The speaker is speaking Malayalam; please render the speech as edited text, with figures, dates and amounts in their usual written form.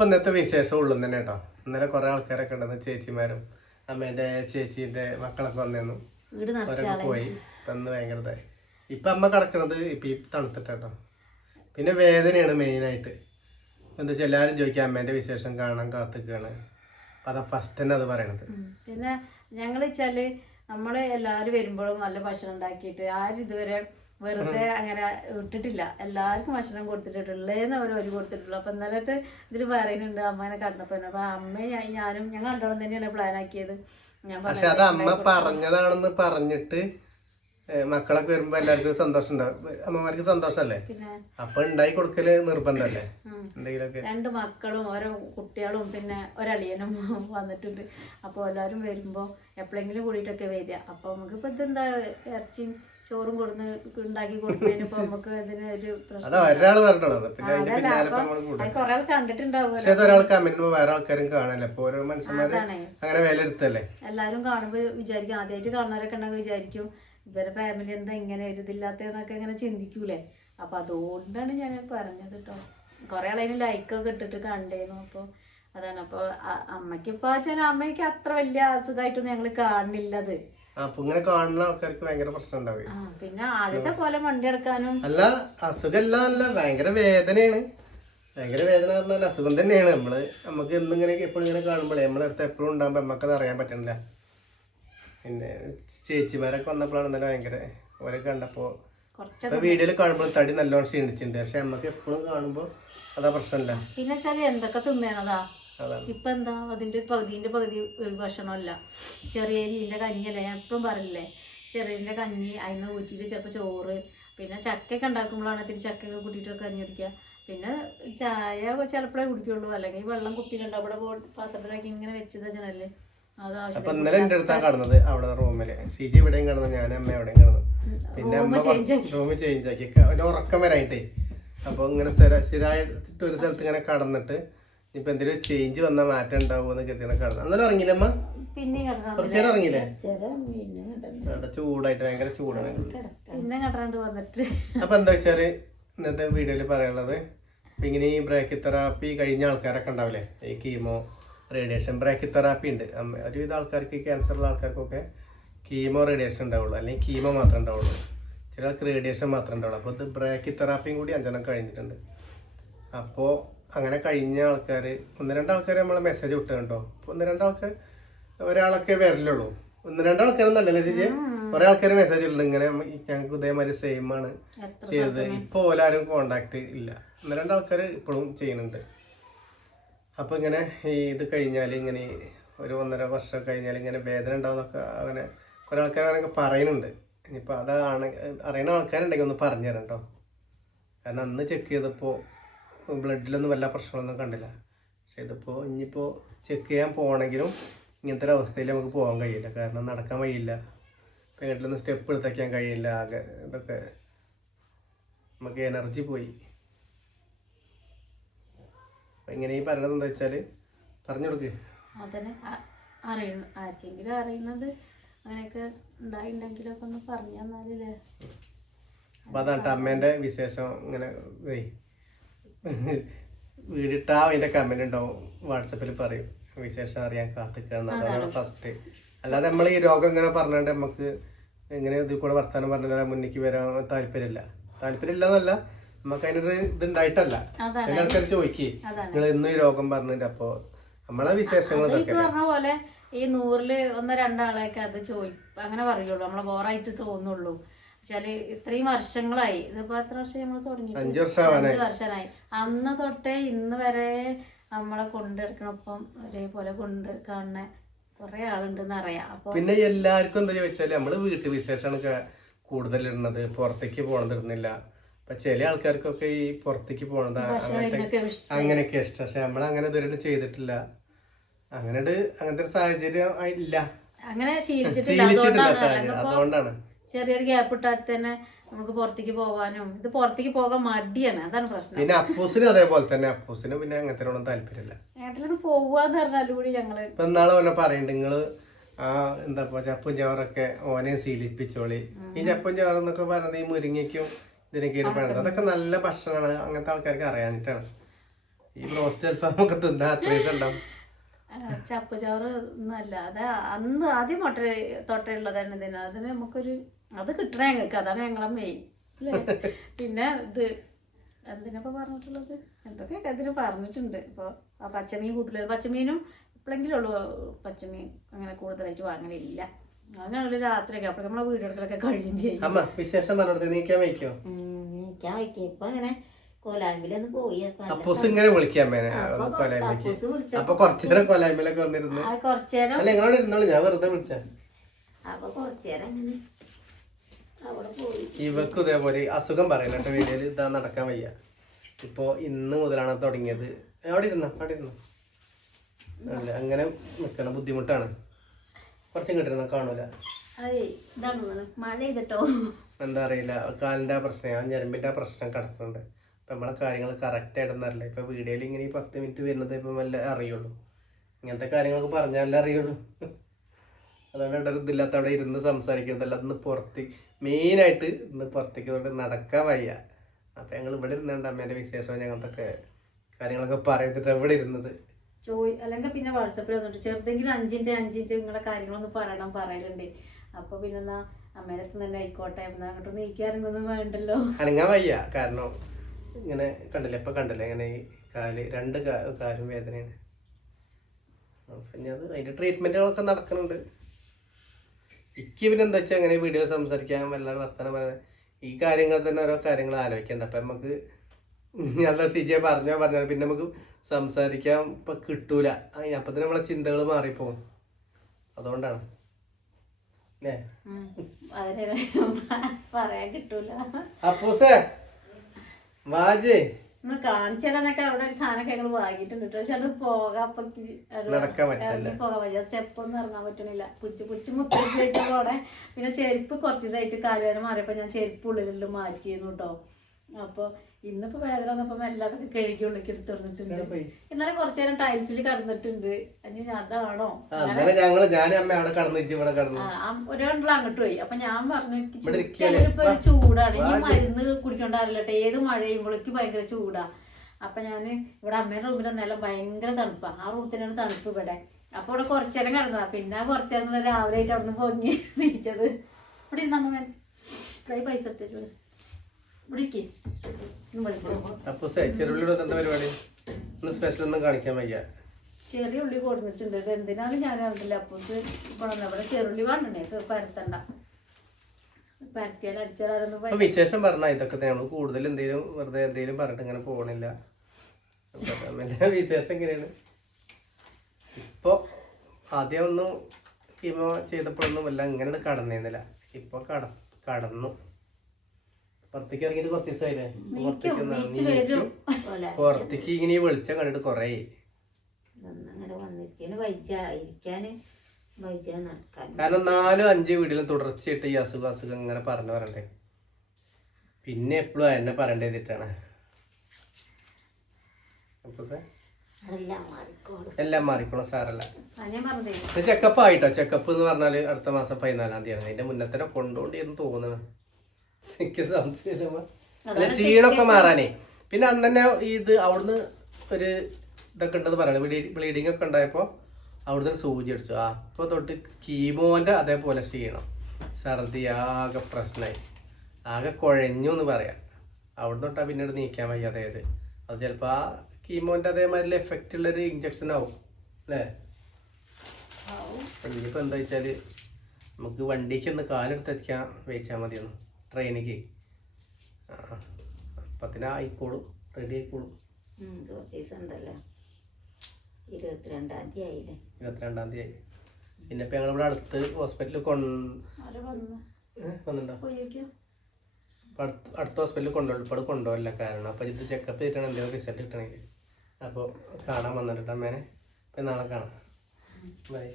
ഇപ്പൊ ഇന്നത്തെ വിശേഷം ഉള്ളു തന്നെ കേട്ടോ. ഇന്നലെ കുറെ ആൾക്കാരൊക്കെ ഉണ്ടെന്ന്, ചേച്ചിമാരും അമ്മേന്റെ ചേച്ചീന്റെ മക്കളൊക്കെ വന്നിരുന്നു, അവരൊക്കെ പോയി. ഇപ്പൊ ഇന്ന് ഭയങ്കര ഇതായി. ഇപ്പൊ അമ്മ കിടക്കണത് ഇപ്പൊ ഈ തണുത്തിട്ടോ. പിന്നെ വേദനയാണ് മെയിനായിട്ട്. എന്താ വെച്ചാൽ എല്ലാവരും ചോദിക്കാം അമ്മേന്റെ വിശേഷം കാണാൻ കാത്തിക്കാണ്. അതാ ഫസ്റ്റ് തന്നെ അത് പറയണത്. പിന്നെ ഞങ്ങൾ വെച്ചാല് നമ്മള് എല്ലാവരും വരുമ്പോഴും നല്ല ഭക്ഷണം ഉണ്ടാക്കിയിട്ട് ആരും ഇതുവരെ വെറുതെ അങ്ങനെ ഇട്ടിട്ടില്ല. എല്ലാവർക്കും ഭക്ഷണം കൊടുത്തിട്ടുള്ളേന്ന് ഒരു കൊടുത്തിട്ടുള്ളൂ. അപ്പൊ ഇന്നലത്തെ ഇതിൽ പറയുന്നുണ്ട് അമ്മേനെ കടന്നപ്പോ. അപ്പൊ അമ്മയും ഞാനും ഞങ്ങൾ രണ്ടോളം തന്നെയാണ് പ്ലാൻ ആക്കിയത്. പക്ഷെ അത് അമ്മ പറഞ്ഞതാണെന്ന് പറഞ്ഞിട്ട് മക്കളൊക്കെ വരുമ്പോ എല്ലാവർക്കും സന്തോഷം ഉണ്ടാവും, അമ്മമാർക്ക് സന്തോഷല്ലേ. അപ്പൊ ഉണ്ടായി കൊടുക്കല് നിർബന്ധല്ലേ എന്തെങ്കിലുമൊക്കെ. 2 മക്കളും ഓരോ കുട്ടികളും പിന്നെ ഒരളിയനും വന്നിട്ടുണ്ട്. അപ്പൊ എല്ലാവരും വരുമ്പോ എപ്പോഴെങ്കിലും കൂടിയിട്ടൊക്കെ വരിക. അപ്പൊ നമുക്കിപ്പോ ഇതെന്താ ഇറച്ചിയും ചോറും കൊടുന്ന് ഉണ്ടാക്കി കൊടുക്കുന്നതിനിപ്പോ നമുക്ക് ഇതിന് ഒരു പ്രശ്നം. കൊറേ ആൾ കണ്ടിട്ടുണ്ടാവും. വേറെ ആൾക്കാരും കാണല്ലേ. അപ്പൊ ഓരോ മനുഷ്യന്മാര് അങ്ങനെ വിലയിരുത്തല്ലേ. എല്ലാരും കാണുമ്പോ വിചാരിക്കും, ആദ്യമായിട്ട് കാണുന്നവരൊക്കെ ഉണ്ടെങ്കിൽ വിചാരിക്കും ഇവരെ ഫാമിലി എന്താ ഇങ്ങനെ ഒരു ഇതില്ലാത്തതെന്നൊക്കെ ഇങ്ങനെ ചിന്തിക്കൂലേ. അപ്പൊ അതുകൊണ്ടാണ് ഞാൻ പറഞ്ഞത് കേട്ടോ. കുറെ ആളതിന് ലൈക്കൊക്കെ ഇട്ടിട്ട് കണ്ടേന്നു. അപ്പൊ അതാണ്. അപ്പൊ അമ്മയ്ക്കിപ്പോ ചില അമ്മയ്ക്ക് അത്ര വലിയ അസുഖമായിട്ടൊന്നും ഞങ്ങള് കാണുന്നില്ലത്. ഇങ്ങനെ കാണുന്ന ആൾക്കാർക്ക് ഭയങ്കര പ്രശ്നം ഉണ്ടാവും. പിന്നെ ആദ്യത്തെ പോലെ വണ്ടി എടുക്കാനും അല്ല, അസുഖമല്ല, അല്ല ഭയങ്കര വേദനയാണ്. ഭയങ്കര വേദന പറഞ്ഞാൽ അസുഖം തന്നെയാണ്. നമുക്ക് എന്നിങ്ങനെ എപ്പോഴും ഇങ്ങനെ കാണുമ്പോഴേ നമ്മളടുത്ത് എപ്പോഴും ഉണ്ടാകുമ്പോ നമുക്കത് അറിയാൻ പറ്റണില്ല. പിന്നെ ചേച്ചിമാരൊക്കെ വന്നപ്പോഴാണ് ഇന്നലെ ഭയങ്കര ഓരൊക്കെ കണ്ടപ്പോ വീഡിയോയിൽ കാണുമ്പോൾ തടി നല്ലോണം ക്ഷീണിച്ചിട്ടുണ്ട്. പക്ഷെ നമുക്ക് എപ്പോഴും കാണുമ്പോ അതാ പ്രശ്നമില്ല. പിന്നെ വെച്ചാല് എന്തൊക്കെ തിന്നേന്നതാ. ഇപ്പൊ എന്താ അതിന്റെ പകുതി ഒരു ഭക്ഷണമല്ല. ചെറിയരിന്റെ കഞ്ഞിയല്ലേ, ഞാൻ എപ്പോഴും പറയില്ലേ, ചെറിയരിന്റെ കഞ്ഞി അതിന് ഊറ്റിയിട്ട് ചിലപ്പോൾ ചോറ്. പിന്നെ ചക്കയൊക്കെ ഉണ്ടാക്കുമ്പോഴാണ് ഇത്തിരി ചക്കയൊക്കെ കൂട്ടിയിട്ടൊക്കെ കഞ്ഞി കുടിക്കുക. പിന്നെ ചായ ചിലപ്പോഴേ കുടിക്കുള്ളൂ. അല്ലെങ്കിൽ വെള്ളം കുപ്പിയിലുണ്ട് അവിടെ പാത്രത്തിലാക്കി ഇങ്ങനെ വെച്ചത് വെച്ചാലല്ലേ. അപ്പൊ ഇന്നലെ എന്റെ അടുത്താണ് കിടന്നത് അവിടെ റൂമില്. ഷിജി ഇവിടെയും കിടന്നു, ഞാൻ അമ്മ എവിടെയും കിടന്നു. പിന്നെ അമ്മ റൂം ചേഞ്ച് ആക്കി ഒരു ഉറക്കം വരായിട്ടേ. അപ്പൊ ഇങ്ങനെ സ്ഥിരമായിട്ട് ഒരു സ്ഥലത്ത് ഇങ്ങനെ കടന്നിട്ട് ഇപ്പൊ എന്തെങ്കിലും ചേഞ്ച് വന്നാൽ മാറ്റം ഉണ്ടാവുമെന്ന് കരുതിയാണ് കിടന്നത്. അന്നേരം ഇറങ്ങിയില്ല അമ്മ? കുറച്ചു നേരം ഇറങ്ങിയില്ലേ? ചൂടായിട്ട് ഭയങ്കര ചൂടാണ്. അപ്പൊ എന്താ വെച്ചാല് ഇന്നത്തെ വീഡിയോയിൽ പറയാനുള്ളത്, ഇങ്ങനെ ഈ ബ്രേക്ക് തെറാപ്പി കഴിഞ്ഞ ആൾക്കാരൊക്കെ ഉണ്ടാവില്ലേ, ഈ കീമോ റേഡിയേഷൻ ബ്രേക്ക് തെറാപ്പി ഉണ്ട്. ഒരുവിധ ആൾക്കാർക്ക്, ക്യാൻസറുള്ള ആൾക്കാർക്കൊക്കെ കീമോ റേഡിയേഷൻ ഉണ്ടാവുള്ളൂ, അല്ലെങ്കിൽ കീമോ മാത്രമേ ഉണ്ടാവുള്ളൂ. ചില ആൾക്ക് റേഡിയേഷൻ മാത്രമേ ഉണ്ടാവുള്ളൂ. അപ്പോൾ ഇത് ബ്രേക്ക് തെറാപ്പിയും കൂടി 5 കഴിഞ്ഞിട്ടുണ്ട്. അപ്പോൾ അങ്ങനെ കഴിഞ്ഞ ആൾക്കാർ 1-2 ആൾക്കാർ നമ്മളെ മെസ്സേജ് വിട്ടു കേട്ടോ. 1-2 ആൾക്കാർ, ഒരാളൊക്കെ വരില്ലുള്ളൂ. 1-2 ആൾക്കാരൊന്നല്ലല്ലോ ചേച്ചി, കുറെ ആൾക്കാർ മെസ്സേജ് ഇല്ല ഇങ്ങനെ ഞങ്ങൾക്ക് ഇതേമാതിരി സെയിം ആണ് ചെയ്തത്. ഇപ്പോൾ ഓലാരും കോണ്ടാക്ട് ഇല്ല. 1-2 ആൾക്കാർ ഇപ്പോഴും ചെയ്യുന്നുണ്ട്. അപ്പോൾ ഇങ്ങനെ ഇത് കഴിഞ്ഞാൽ ഇങ്ങനെ ഒരു 1.5 വർഷം കഴിഞ്ഞാൽ ഇങ്ങനെ വേദന ഉണ്ടാവുന്നൊക്കെ അങ്ങനെ കുറേ ആൾക്കാർ അങ്ങനെയൊക്കെ പറയുന്നുണ്ട്. ഇനിയിപ്പോൾ അതാണ് അറിയുന്ന ആൾക്കാരുണ്ടെങ്കിൽ ഒന്ന് പറഞ്ഞു തരാം കേട്ടോ. കാരണം അന്ന് ചെക്ക് ചെയ്തപ്പോൾ ബ്ലഡിലൊന്നും വല്ല പ്രശ്നമൊന്നും കണ്ടില്ല. പക്ഷെ ഇതിപ്പോൾ ഇനിയിപ്പോൾ ചെക്ക് ചെയ്യാൻ പോകണമെങ്കിലും ഇങ്ങനത്തെ ഒരു അവസ്ഥയിൽ നമുക്ക് പോകാൻ കഴിയില്ല. കാരണം നടക്കാൻ കഴിയില്ല, വീട്ടിലൊന്നും സ്റ്റെപ്പ് എടുത്ത് വയ്ക്കാൻ കഴിയില്ല. ആകെ ഇതൊക്കെ നമുക്ക് എനർജി പോയി. ഇങ്ങനെ ഈ പറയണത് എന്താ വെച്ചാല് പറഞ്ഞു കൊടുക്ക്. അതന്നെ ആർക്കെങ്കിലും അറിയുന്നത് അങ്ങനെയൊക്കെ ഉണ്ടായിട്ടുണ്ടെങ്കിലൊക്കെ ഒന്ന് പറഞ്ഞു തന്നാലേ. അപ്പൊ അതാണ് അമ്മേന്റെ വിശേഷം. ഇങ്ങനെ വീടിട്ടാ അതിന്റെ കമന്റ് ഉണ്ടാവും, വാട്സപ്പിൽ പറയും വിശേഷം അറിയാൻ കാത്തിക്കണം. അതാണ് ഫസ്റ്റ്. അല്ലാതെ നമ്മൾ ഈ രോഗം ഇങ്ങനെ പറഞ്ഞിട്ട് നമുക്ക് ഇങ്ങനെ ഇതിൽ കൂടെ വർത്താനം പറഞ്ഞാൽ മുന്നിക്ക് വരാൻ താല്പര്യമില്ല എന്നല്ല, നമുക്ക് അതിനൊരു ഇതുണ്ടായിട്ടല്ല. ചില ആൾക്കാർ ചോദിക്കേ നിങ്ങൾ ഇന്നും ഈ രോഗം പറഞ്ഞിട്ട്. അപ്പൊ നമ്മളെ വിശേഷങ്ങൾ പറഞ്ഞ പോലെ ഈ 100-ൽ 1-2 ആളെയൊക്കെ അത് അങ്ങനെ പറയുള്ളൂ, നമ്മളെ ബോറായിട്ട് തോന്നുള്ളൂ. വെച്ചാല് ഇത്രയും വർഷങ്ങളായി, ഇതിപ്പോ എത്ര വർഷം നമ്മൾ തുടങ്ങി? 5 വർഷമായി. അന്ന് തൊട്ടേ ഇന്ന് വരെ നമ്മളെ കൊണ്ടെടുക്കണൊപ്പം ഒരേപോലെ കൊണ്ട് കാണുന്ന കുറെ ആളുണ്ടെന്ന് അറിയാം. അപ്പൊ പിന്നെ എല്ലാവർക്കും എന്താ ചോദിച്ചാല് നമ്മള് വീട്ടുവിശേഷമാണ് കൂടുതൽ ഇടുന്നത്, പുറത്തേക്ക് പോണത് ഇടുന്നില്ല. അപ്പൊ ചില ആൾക്കാർക്കൊക്കെ ഈ പുറത്തേക്ക് പോണത് അങ്ങനെയൊക്കെ ഇഷ്ടം. പക്ഷെ നമ്മളങ്ങനെ ഇതുവരെ ചെയ്തിട്ടില്ല. അങ്ങനത്തെ ഒരു സാഹചര്യം ഇല്ല, അങ്ങനെ ശീലിച്ചിട്ടില്ല സാഹചര്യം. അതുകൊണ്ടാണ് ചെറിയൊരു ഗ്യാപ്പ് ഇട്ടാൽ തന്നെ നമുക്ക് പുറത്തേക്ക് പോകാനും, ഇത് പുറത്തേക്ക് പോകാൻ മടിയാണ്, അതാണ് പ്രശ്നം. പിന്നെ അപ്പൂസിന് അതേപോലെ തന്നെ, അപ്പൂസിന് പിന്നെ അങ്ങനത്തെ ഒന്നും താല്പര്യമില്ല. ഏട്ടനത് പോവാന്ന് പറഞ്ഞാലും കൂടി ഞങ്ങള് ഇപ്പൊ എന്നാള് ഓനെ പറയണ്ട്, നിങ്ങള് എന്താ ചപ്പും ചവറൊക്കെ ഓനെ ശീലിപ്പിച്ചോളി. ഈ ചപ്പും ചവറെന്നൊക്കെ പറഞ്ഞത് ഈ മുരിങ്ങയ്ക്കും ഇതിനൊക്കെ പറയുന്നത് അതൊക്കെ നല്ല ഭക്ഷണമാണ്. അങ്ങനത്തെ ആൾക്കാർക്ക് അറിയാനിട്ടാണ്. ഈ ബ്രോസ്റ്റ് അൽഫാമൊക്കെ തിന്നാ അത്രയും ഉണ്ടാവും. ചപ്പ് ചോറ് ഒന്നുമല്ല അത് അന്ന് ആദ്യം തൊട്ടുള്ളതാണ് ഇതിന്. അതിന് നമുക്കൊരു അത് കിട്ടണ ഞങ്ങൾക്ക്, അതാണ് ഞങ്ങളെ മെയിൻ അല്ലേ. പിന്നെ ഇത് എന്തിനപ്പോ പറഞ്ഞിട്ടുള്ളത്, എന്തൊക്കെയൊക്കെ അതിന് പറഞ്ഞിട്ടുണ്ട്. ഇപ്പോൾ ആ പച്ചമീൻ കൂട്ടില്ല, പച്ചമീനും എപ്പോഴെങ്കിലും ഉള്ളൂ പച്ചമീൻ അങ്ങനെ കൂടുതലായിട്ട് വാങ്ങലില്ല. അങ്ങനെയുള്ള രാത്രിയൊക്കെ അപ്പൊ നമ്മളെ വീടുകളൊക്കെ കഴിയും ചെയ്യും. അമ്മ വിശേഷം പറഞ്ഞത് നീക്കാൻ വയ്ക്കോ? നീക്കാൻ വയ്ക്കും. ഇപ്പൊ അങ്ങനെ കോലാമ്പിലൊന്ന് പോയി. അപ്പൂസ് ഇങ്ങനെ വിളിക്കാൻ മേനെ കൊലായ്മയ്ക്ക്. അപ്പൊ കുറച്ചേരം കൊലായ്മയിലൊക്കെ വന്നിരുന്നു. കുറച്ചേരം അല്ല നിങ്ങളോട് ഇരുന്നോളൂ, ഞാൻ വെറുതെ വിളിച്ച. അപ്പൊ കുറച്ചേരം അങ്ങനെ അവിടെ പോയി. ഇവക്കും ഇതേപോലെ അസുഖം പറയില്ല കേട്ടോ വീഡിയോയിൽ. ഇതാ നടക്കാൻ വയ്യ. ഇപ്പൊ ഇന്ന് മുതലാണ് തുടങ്ങിയത്. അവിടെ ഇരുന്നോ, അവിടെ ഇരുന്നോ. അല്ല അങ്ങനെ നിക്കണം, ബുദ്ധിമുട്ടാണ്. കുറച്ചും കിട്ടുന്ന കാണൂല. മഴ ചെയ്തിട്ടോ എന്താ അറിയില്ല, കാലിന്റെ ആ പ്രശ്നം, ആ ഞരമ്പിന്റെ ആ പ്രശ്നം കിടക്കുന്നുണ്ട്. അപ്പൊ നമ്മളെ കാര്യങ്ങൾ കറക്റ്റ് ആയിട്ടൊന്നും അറിയില്ല. ഇപ്പൊ വീഡിയോയിൽ ഇങ്ങനെ ഈ 10 മിനിറ്റ് വരുന്നത് ഇപ്പം വല്ല അറിയുള്ളൂ. ഇങ്ങനത്തെ കാര്യങ്ങളൊക്കെ പറഞ്ഞാലേ അറിയുള്ളൂ. അതുകൊണ്ട് ഇതില്ലാത്ത അവിടെ ഇരുന്ന് സംസാരിക്കുന്നതല്ല. ഇന്ന് പുറത്തേക്ക് മെയിനായിട്ട് ഇന്ന് പുറത്തേക്ക് കൊണ്ട് നടക്കാൻ വയ്യ. അപ്പം ഞങ്ങൾ ഇവിടെ ഇരുന്നുണ്ട് അമ്മേൻ്റെ വിശേഷം ഞങ്ങൾക്കൊക്കെ കാര്യങ്ങളൊക്കെ പറയത്തിട്ട് ഇവിടെ ഇരുന്നത്. അല്ലെങ്കിൽ പിന്നെ വാട്സപ്പിൽ വന്നിട്ട് ചെറുതെങ്കിലും 5 മിനിറ്റ് നിങ്ങളുടെ കാര്യങ്ങളൊന്നും പറയലുണ്ട്. അപ്പോൾ പിന്നെ എന്നാ അമ്മേൻ്റെ അടുത്ത് തന്നെ ആയിക്കോട്ടെ, എന്നാ അങ്ങോട്ട് നീക്കാറൊന്നും വേണ്ടല്ലോ. അനങ്ങാൻ വയ്യ, കാരണം ഇങ്ങനെ കണ്ടില്ലേ, ഇപ്പം കണ്ടില്ലേ ഇങ്ങനെ ഈ രണ്ട് കാലും വേദനയാണ്. അപ്പം ഇനി അത് അതിൻ്റെ ട്രീറ്റ്മെൻറ്റുകളൊക്കെ നടക്കുന്നുണ്ട്. എനിക്ക് പിന്നെ എന്താ വെച്ചാൽ അങ്ങനെ വീഡിയോ സംസാരിക്കാൻ വല്ലാതെ വർത്തമാനം പറയുന്നത് ഈ കാര്യങ്ങൾ തന്നെ ഓരോ കാര്യങ്ങൾ ആലോചിക്കണ്ട. അപ്പം നമുക്ക് എന്താ സിജെ പറഞ്ഞാൽ പിന്നെ നമുക്ക് സംസാരിക്കാൻ ഇപ്പം കിട്ടൂല. അപ്പം തന്നെ നമ്മളെ ചിന്തകൾ മാറിപ്പോവും. അതുകൊണ്ടാണ് അല്ലേ പറയാൻ കിട്ടൂല. അപ്പൂസേ വാജേ ഒന്ന് കാണിച്ചു തരാനൊക്കെ അവിടെ ഒരു സാധനമൊക്കെ ഞങ്ങൾ വാങ്ങിയിട്ടുണ്ട്. പക്ഷെ അത് പോകാൻ ഇറങ്ങി പോകാൻ പറ്റില്ല, സ്റ്റെപ്പൊന്നും ഇറങ്ങാൻ പറ്റണില്ല. പിടിച്ച് മുത്തവിടെ. പിന്നെ ചെരുപ്പ് കുറച്ച് ദിവസമായിട്ട് കാലുവേദന മാറിയപ്പോൾ ഞാൻ ചെരുപ്പ് ഉള്ളിലെല്ലാം മാറ്റിയിരുന്നു കേട്ടോ. അപ്പോൾ ഇന്നിപ്പോ വേദന വന്നപ്പോൾ എല്ലാതൊക്കെ കഴുകി ഉള്ളിലേക്ക് എടുത്തുകൊണ്ടിട്ടുണ്ട്. ഇന്നലെ കുറച്ചു നേരം ടൈൽസിൽ കടന്നിട്ടുണ്ട്. ഇനി അതാണോ ഒരാണ്ടിൽ അങ്ങോട്ട് പോയി. അപ്പൊ ഞാൻ പറഞ്ഞു ചിലരിപ്പോ ഒരു ചൂടാണ്, ഈ മരുന്ന് കുടിക്കൊണ്ടാറില്ല കേട്ടോ. ഏത് മഴ ചെയ്യുമ്പോഴേക്ക് ഭയങ്കര ചൂടാ. അപ്പൊ ഞാൻ ഇവിടെ അമ്മയുടെ റൂമിന്റെ നിലം ഭയങ്കര തണുപ്പാ. ആ റൂമത്തിനാണ് തണുപ്പ് ഇവിടെ. അപ്പൊ ഇവിടെ കുറച്ചേരം കിടന്നതാ. പിന്നെ കുറച്ചേരം രാവിലെ ആയിട്ട് അവിടെ നിന്ന് പൊങ്ങി നീച്ചത്. ഇവിടെ ഇരുന്നമ്മ പൈസ എത്തിച്ചത് ചെറിയ ഉള്ളി കൊടുത്തിട്ടുണ്ട്. ഇത് എന്തിനാണ് ഞാൻ അറിയില്ല. അപ്പൂസ് ഇവിടെ ചെറുള്ളി വേണ്ടേ പരത്തണ്ട, പരത്തിയാൽ അടിച്ചാലൊന്നും. വിശേഷം പറഞ്ഞ ഇതൊക്കെ നമ്മൾ കൂടുതൽ എന്തെങ്കിലും വെറുതെ എന്തെങ്കിലും പറഞ്ഞിട്ട് ഇങ്ങനെ പോകണില്ല. വിശേഷം എങ്ങനെയാണ് ഇപ്പൊ? ആദ്യം ഒന്നും കീമോ ചെയ്തപ്പോഴൊന്നും വല്ല ഇങ്ങനെ കടന്നിരുന്നില്ല. ഇപ്പൊ കടന്നു. പുറത്തേക്ക് ഇറങ്ങിട്ട് കുറച്ച് ദിവസമായില്ലേ? പുറത്തേക്ക് ഇങ്ങനെ വെളിച്ചം കണ്ടിട്ട് കൊറേ. കാരണം 4-5 വീട്ടിലും തുടർച്ചയായിട്ട് ഈ അസുഖം ഇങ്ങനെ പറയണ്ടേ. പിന്നെ എപ്പോഴും എന്നെ പറയണ്ട ചെയ്തിട്ടാണ്. എല്ലാം മാറിക്കോളും, സാറല്ല. ചെക്കപ്പ് ആയിട്ടോ. ചെക്കപ്പ് എന്ന് പറഞ്ഞാല് അടുത്ത മാസം 14-ാം തീയതി ആണ്. അതിന്റെ മുന്നേ കൊണ്ടുപോണ്ടിയെന്ന് തോന്നുന്നു. അല്ല ക്ഷീണൊക്കെ മാറാനേ. പിന്നെ അന്ന് തന്നെ ഇത് അവിടുന്ന് ഒരു ഇതൊക്കെ ഉണ്ടെന്ന് പറയണേ, ബ്ലീഡിങ് ഒക്കെ ഉണ്ടായപ്പോൾ അവിടുന്ന് സൂചി അടിച്ചു. അപ്പോൾ തൊട്ട് കീമോന്റെ അതേപോലെ ക്ഷീണം, ഛർദി, ആകെ പ്രശ്നമായി, ആകെ കുഴഞ്ഞു എന്ന് പറയാം. അവിടെ തൊട്ടാ പിന്നീട് നീക്കാൻ വയ്യ. അതായത് അത് ചിലപ്പോൾ ആ കീമോന്റെ അതേമാതിരി എഫക്റ്റ് ഉള്ളൊരു ഇഞ്ചക്ഷൻ ആവും അല്ലേ. ഇനിയിപ്പോൾ എന്താ വെച്ചാൽ നമുക്ക് വണ്ടിക്ക് ഒന്ന് കാലെടുത്തെത്തിക്കാൻ വെച്ചാൽ മതിയൊന്ന്, ട്രെയിനിക്ക്. അപ്പത്തിന് ആയിക്കോളും, റെഡി ആയിക്കോളും. 22-ാം തീയതി ആയില്ലേ? 22-ാം തീയതി ആയി. പിന്നെ ഇപ്പം ഞങ്ങളിവിടെ അടുത്ത് ഹോസ്പിറ്റലിൽ അടുത്ത ഹോസ്പിറ്റലിൽ കൊണ്ടുപോയി കൊണ്ടുപോകില്ല. കാരണം അപ്പം ഇത് ചെക്കപ്പ് ചെയ്തിട്ടാണ് എന്തെങ്കിലും റിസൾട്ട് കിട്ടണമെങ്കിൽ. അപ്പോൾ കാണാൻ വന്നിട്ട് അമ്മേനെ. ഇപ്പം നാളെ കാണാം. ബൈ.